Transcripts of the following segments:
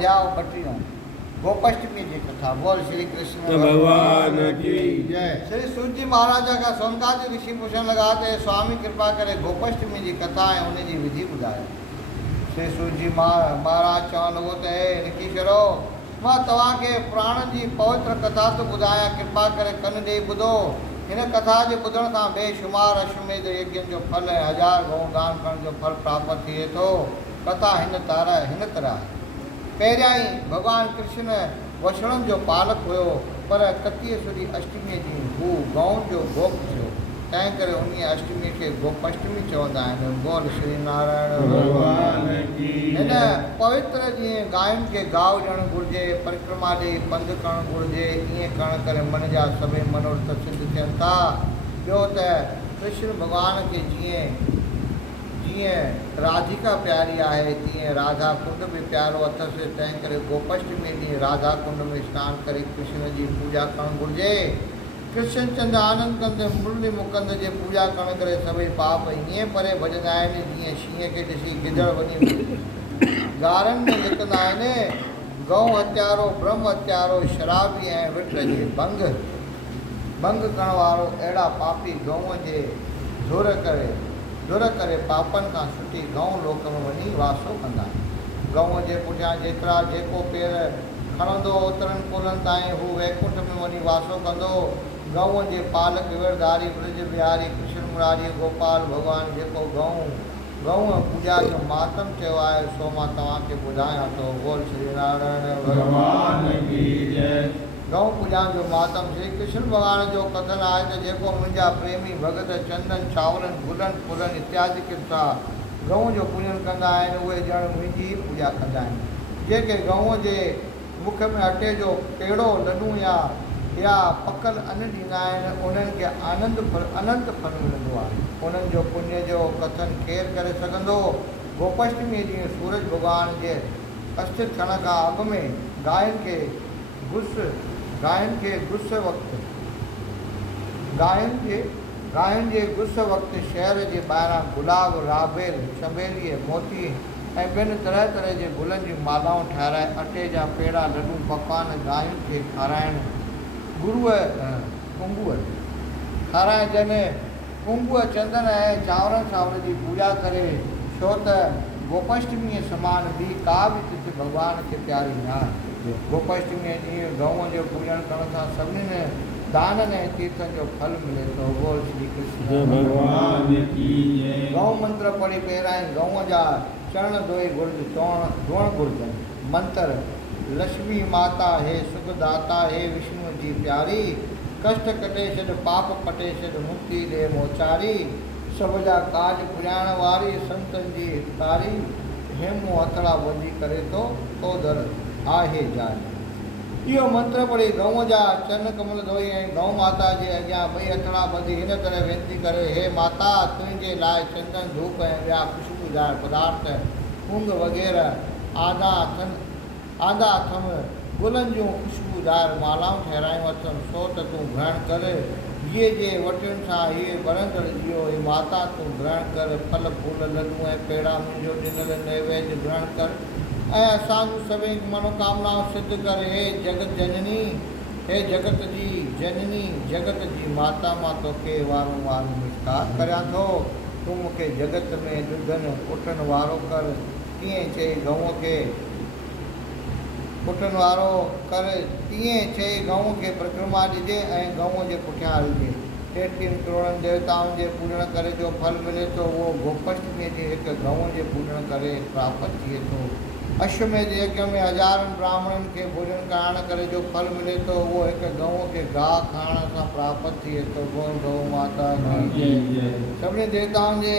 जाओ बटियों गोपाष्टमी जी कथा। बोल श्री कृष्ण भगवान की जय। श्री सूत जी महाराजा का सोनकाजी ऋषि पूछण लगाते स्वामी कृपा करे गोपाष्टमी जी कथा है उन्हें जी विधि बुधाए। श्री सूत जी महाराज चवण लॻो त हे ऋषिशरो मां तव्हां खे प्राण जी पवित्र कथा तो बुधाया कृपा करे कन ॾेई ॿुधो। हिन कथा जे ॿुधण खां बेशुमार अश्वमेध यज्ञ जो फल ऐं 1000 गऊ दान करण जो फल प्राप्त थिए थो। कथा हिन तरह आहे। पहिरियां ई भगवान कृष्ण वछड़नि जो पालक हुयो पर 31 अष्टमी ॾींहुं हू गऊं जो भोग थियो। तंहिं करे उन अष्टमी खे गोपाष्टमी चवंदा आहिनि। बोल श्री नारायण भगवान की हिन पवित्र ॾींहुं गायुनि खे गाहु ॾियणु घुरिजे, परिक्रमा ॾेई पंधु करणु घुरिजे। ईअं करण करे मन जा सभई मनोरथ सिद्ध थियनि था। ॿियो त कृष्ण भॻवान खे जीअं राधिका प्यारी आहे तीअं राधा कुंड बि प्यारो अथसि। तंहिं करे गोपाष्टमी ॾींहुं राधा कुंड में सनानु करे कृष्ण जी पूजा करणु घुरिजे। कृष्ण चंद आनंद कंद मुरली मुकुंद जे पूजा करण करे सभई पाप ईअं परे भॼंदा आहिनि जीअं शींहं खे ॾिसी गिदड़ वञी गारनि में लिकंदा आहिनि। गऊ हत्यारो, ब्रह्म हत्यारो, शराबी ऐं विट जे भंग करण वारो अहिड़ा पापी गऊअ जे धुर करे पापनि खां छुटी गऊं लोक में वञी वासो कंदा आहिनि। गऊं जे पुठियां जेतिरा जेको पेर खणंदो ओतिरनि पुरनि ताईं हू वैकुंठ में वञी वासो कंदो। गऊं जे पालक विवरधारी ब्रज बिहारी कृष्ण मुरारी गोपाल भॻवानु जेको गऊं पूजा जो मातम चयो आहे सो मां तव्हांखे ॿुधायां थो। बोल श्री नारायण भगवान की जय। गऊ पूजा जो मातम श्री कृष्ण भॻवान जो कथन आहे त जेको मुंहिंजा प्रेमी भगत चंदन चांवरनि गुलनि फुलनि इत्यादि किथा गऊ जो पूजन कंदा आहिनि उहे ॼण मुंहिंजी ई पूजा कंदा आहिनि। जेके गऊं जे मुख में अटे जो पेड़ो लॾूं या पकल अन्न ॾींदा आहिनि उन्हनि खे अनंत फल मिलंदो आहे। उन्हनि जो पुण्य जो कथन केरु करे सघंदो। गोपाष्टमी ॾींहुं सूरज भॻवान जे अस्थ थियण खां अॻु में गायनि खे गायनि जे गुस वक़्तु शहर जे ॿाहिरां गुलाब, राबेल, चमेली, मोती ऐं ॿियनि तरह तरह जे गुलनि जी मालाऊं ठाराए अटे जा पेड़ा लॾूं पकवान गायुनि खे खाराइण खाराइजनि। कुंगुअ चंदन ऐं चांवरनि सां जी पूजा करे छो त गोपाष्टमीअ समान ॿी का बि तिथि भॻवान खे प्यारी न आहे। गोपाष्टमीअ ॾींहुं गऊं जो पूजन करण सां सभिनीनि दाननि ऐं तीर्थनि जो फल मिले थो। बोल श्री कृष्ण भगवान की जय। गऊ मंत्र पढ़ी पहिरां ई गऊं जा चरण धोई धोअण घुरिजनि। मंत्र लक्ष्मी माता हे सुखदाता हे विष्णु जी प्यारी कष्ट कटे छॾ पाप पटे छॾ मुक्ति ॾे मोचारी सभ जा काज पुॼाइण वारी संतनि जी हितकारी हेमूं हथड़ा ॿधी करे तो दर आहे जाए। इहो मंत्र पढ़ी गऊं जा चरण कमल धोई ऐं गऊ माता जे अॻियां ॿई हथड़ा ॿधी हिन तरह वेनती करे हे माता तुंहिंजे लाइ चंदन धूप ऐं ॿिया ख़ुशबूदार पदार्थ कुंग वग़ैरह आंदा अथमि गुलनि जूं ख़ुशबूदार मालाऊं ठहिरायूं अथमि सो त तूं ग्रहण कर। हीअ जे वटियुनि सां हीअ बरंदड़ इहो हे माता तूं ग्रहण कर। फल फूल लॾूं ऐं पेड़ा मुंहिंजो ॾिनल नैवेद्य ग्रहण कर ऐं असांजूं सभई मनोकामनाऊं सिद्ध कर। हे जगत जननी हे जगत जी जननी जगत जी माता मां तोखे वारंवार नमस्कार करियां थो। तूं मूंखे जगत में ॾुधनि उठनि वारो कर। कीअं चई गऊं खे पुटनि वारो कर तीअं चई गऊं खे परिक्रमा ॾिजे ऐं गऊं जे पुठियां हलिजे। 33 करोड़नि देवताउनि जे पूॼण करे जो फल मिले थो उहो गोपाष्टमी जे हिकु गऊं जे पूॼण करे प्राप्त थिए थो। अश्वमेध यज्ञ में हज़ारनि ब्राह्मणनि खे भोजन कराइण करे जो फल मिले थो उहो हिकु गऊं खे गाह खाइण सां प्राप्त थिए थो। गऊ माता की जय। सभिनी देवताउनि जे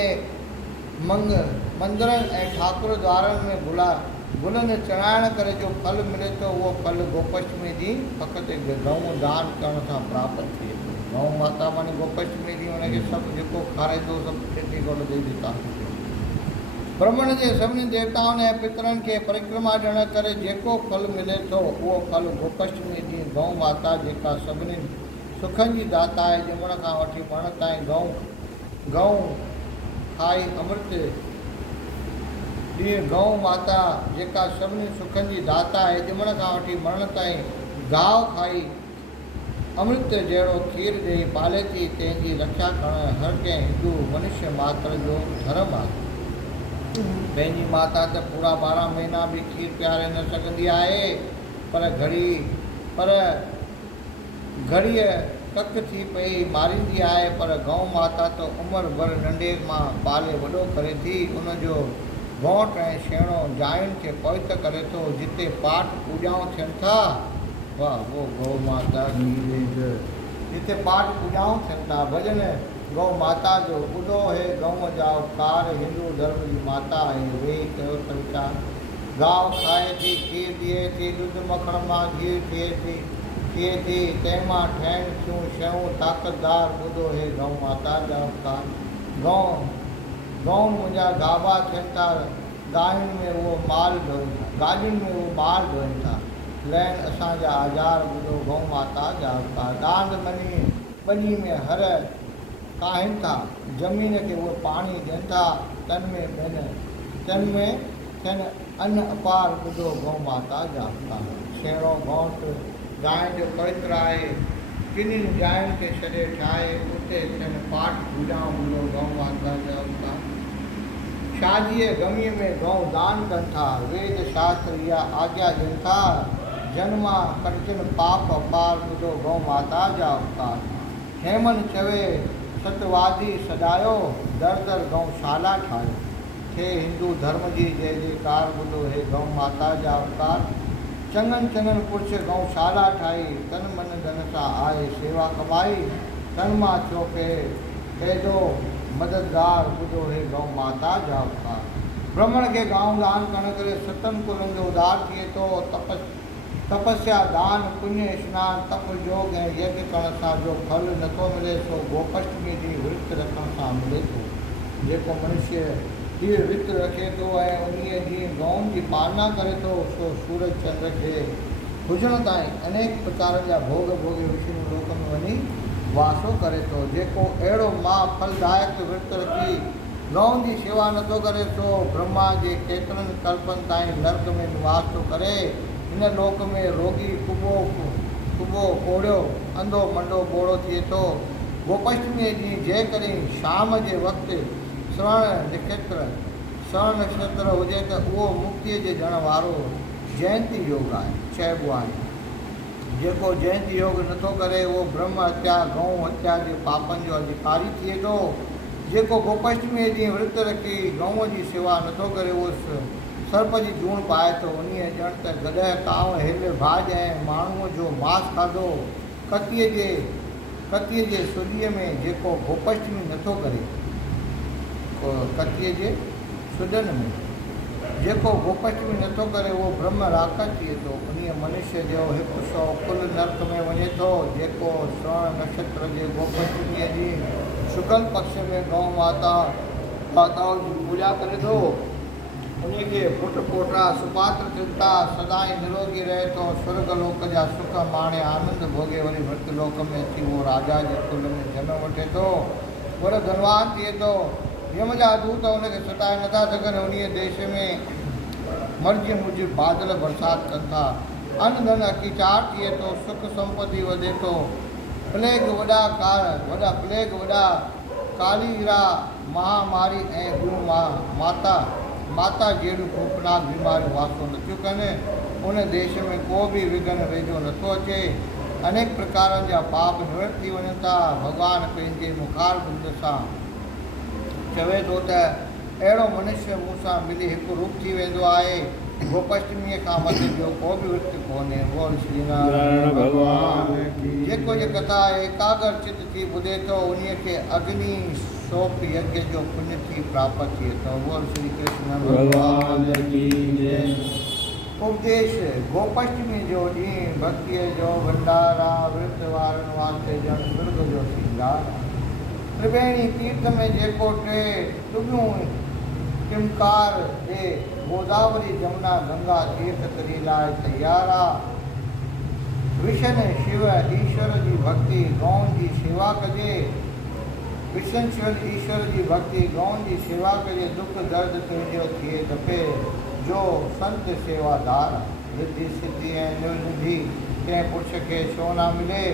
मंदरनि ऐं ठाकुर द्वारनि में गुलनि चढ़ाइण करे जो फल मिले थो उहो फल गोपाष्टमी ॾींहुं फ़क़ति गऊं दान करण सां प्राप्त थिए थो। गऊ माता मानी गोपाष्टमी ॾींहुं हुनखे सभु जेको खाराईंदो सभु खेती कोन ॾेई ॾींदा। ब्रह्मण जे सभिनी देवताउनि ऐं पितरनि खे परिक्रमा ॾियण करे जेको फल मिले थो उहो फल गोपाष्टमी ॾींहुं गऊ माता जेका सभिनी सुखनि जी दाता आहे ॼमण खां वठी मरण ताईं गऊ खाई ॾींहुं गौ माता जेका सभिनी सुखनि जी दाता आहे, ॼमण खां वठी मरण ताईं गाहु खाई अमृत जहिड़ो खीर ॾेई पाले थी, तंहिंजी रक्षा करणु हर कंहिं हिंदू मनुष्य मात्र जो धर्म आहे। पंहिंजी माता त पूरा 12 महीना बि खीर पीआरे न सघंदी आहे, पर घड़ीअ कक थी पई मारींदी आहे। पर गौ माता त उमिरि भर नंढे मां पाले वॾो करे थी, उनजो घोट ऐं छेणो जायुनि खे पवित्र करे थो, जिते पाठ पूॼाऊं थियनि था। वाह वो गौ माता की जय। जिते पाठ पूॼाऊं थियनि था, भॼन गौ माता जो ॿुधो है गऊ जा उपकार, हिंदू धर्म जी माता आहे वेही कयो त वीचार। गांव खाए थी, खीर ॾिए थी, ॾुध मखण मां घी थिए थी, तंहिंमां ठहिनि थियूं शयूं ताक़तदार, ॿुधो है गऊ माता जा उपकार। गऊं मुंहिंजा गाबा थियनि था, गायुनि में उहो माल ढोइनि था, गाॾियुनि में उहो माल ढोइनि था, लहनि असांजा आज़ार, ॿुधो गऊ माता जा उपकार। डांड ॿनी में हर काहिनि था, ज़मीन खे उहे पाणी ॾियनि था, तन में थियनि अन्न अपार, ॿुधो गऊ माता जा उपकार। छेणो घोट गांइ जो पवित्र आहे, किन्हिनि जायुनि खे छॾे ठाहे, उते थियनि पाठ पूॼाऊं, ॿुधो गऊ माता जा उपकार। शादीअ गमीअ में गऊ दान कनि था, वेद शास्त्र इहा आज्ञा ॾियनि था, जन्मा कटजनि पाप अपार, ॿुधो गऊ माता जा उपकार। हेमन चवे सतवादी सॾायो, दर गऊशाला ठाहियो, थे हिंदू धर्म जी जय जयकार, ॿुधो हे गऊ माता जा उपकार। चङनि पुरुष गऊशाला ठाही, तन मन धन सां आहे सेवा कमाई, तन मां थियो पैदो मददगार, ॿुधो हे गऊ माता जा उपकार। ब्राह्मण खे गांव दान करण करे 7 कुलनि जो उद्धार थिए थो। तपस्या दान पुण्य स्नान तप योग ऐं यज्ञ करण सां जो फल नथो मिले, सो गोपाष्टमी ॾींहुं विर्त रखण सां मिले थो। जेको मनुष्य हीअ विर्त रखे थो ऐं उन्हीअ ॾींहुं गऊं जी पालना करे थो, सो सूरज चंद्र खे हुजण ताईं अनेक प्रकारनि जा भोग भोगे विष्णु लोक में वञी वासो करे थो। जेको अहिड़ो फलदायक विर्त रखी गऊं जी शेवा नथो करे, सो ब्रह्मा जे केतिरनि कल्पनि ताईं नर्क में निवास थो करे। हिन लोक में रोगी कुबो कोड़ियो अंधो मंडो बोड़ो थिए थो। गोपाष्टमी ॾींहुं जंहिं करे शाम जे वक़्तु श्रवण नक्षत्र हुजे त उहो मुक्तीअ जे ॾियण वारो जयंती योग आहे, चइबो आहे। जेको जयंती योग नथो करे, उहो ब्रह्म हत्या गऊ हत्या जे पापनि जो अधिकारी थिए थो। जेको गोपाष्टमी ॾींहुं विर्त रखी गऊं जी शेवा नथो करे, उहो सर्प जी जूण पाए थो। उन्हीअ ॼण त गॾह कांव हिल भाॼ ऐं माण्हूअ जो मांस खाधो। कतीअ जे सुॾीअ में जेको गोपाष्टमी नथो करे, कतीअ जे सुॾनि में जेको गोपाष्टमी नथो करे, उहो ब्रह्म राक्षस थिए थो। उन्हीअ मनुष्य जो 100 कुल नर्क में वञे थो। जेको श्रवण नक्षत्र जे गोपाष्टमीअ ॾींहुं शुक्ल पक्ष में गऊ माताउनि जी पूॼा करे थो, उन्हीअ खे पुट पोटा सुपात्र थियनि था, सदाई निरोगी रहे थो, स्वर्ग लोक जा सुख माणे आनंद भोगे वरी मृत लोक में अची उहो राजा जे कुल में जनम वठे थो, वॾो धनवान थिए थो। यम जा दूत हुनखे सताए नथा सघनि। उन्हीअ देश में मर्ज़ी मूजिबि बादल बरसाति कनि था, अन्न धन अकीचार थिए थो, सुख संपत्ति वधे थो। प्लेग वॾा कालीरा महामारी ऐं ॿियूं माता जहिड़ियूं खौफनाक बीमारियूं वास्तो नथियूं कनि। उन देश में को बि विघन वेझो नथो अचे। अनेक प्रकारनि जा पाप निवृत्त थी वञनि था। भॻवानु पंहिंजे मुखार बिंद सां चवे थो त अहिड़ो मनुष्य मूंसां मिली हिकु रूप थी वेंदो आहे। गोपाष्टमीअ खां मथे ॿियो को बि विर्त कोन्हे। बोल श्री नारायण भॻवान की। जेको इहा कथा एकाग्र चित थी ॿुधे थो, उन्हीअ खे अग्नि सोप यज्ञ जो पुण्य थी प्राप्त थिए थो। बोल श्री कृष्ण भगवान की जय। उपदेश गोपाष्टमी जो ॾींहुं भक्तीअ जो भंडारा, विर्त वारनि वास्ते ॼण स्वर्ग जो श्रृंगार। त्रिवेणी तीर्थ में जेको टे टुबियूं टिमकार ॾे, गोदावरी जमुना गंगा तीर्थ करी लाइ तयार आहे। विष्णु शिव ईश्वर जी भक्ति गौनि जी शेवा कजे। विशंसियल ईश्वर जी भक्ति गौन जी सेवा करिए दुख दर्द तुंहिंजो थिए तपे जो संत सेवादार रिद्धि सिद्धि ऐं निर्निधि कंहिं पुरुष खे छो न मिले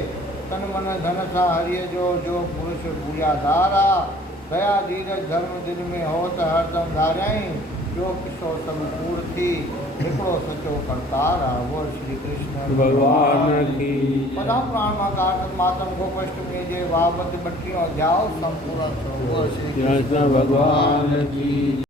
तन मन धन सां हरिय जो पुरुष पूजादार आहे दया धीरज धर्म दिल में हो त हरदम धारियाई जो किसो सब कूड़ थी हिकिड़ो सचो करतार आहे वो श्री कृष्ण भगवान की पदाम प्राण माता मातम गोपाष्टमी जे बाबत 32 अध्याय संपूर्ण थियो। वो श्री कृष्ण भगवान की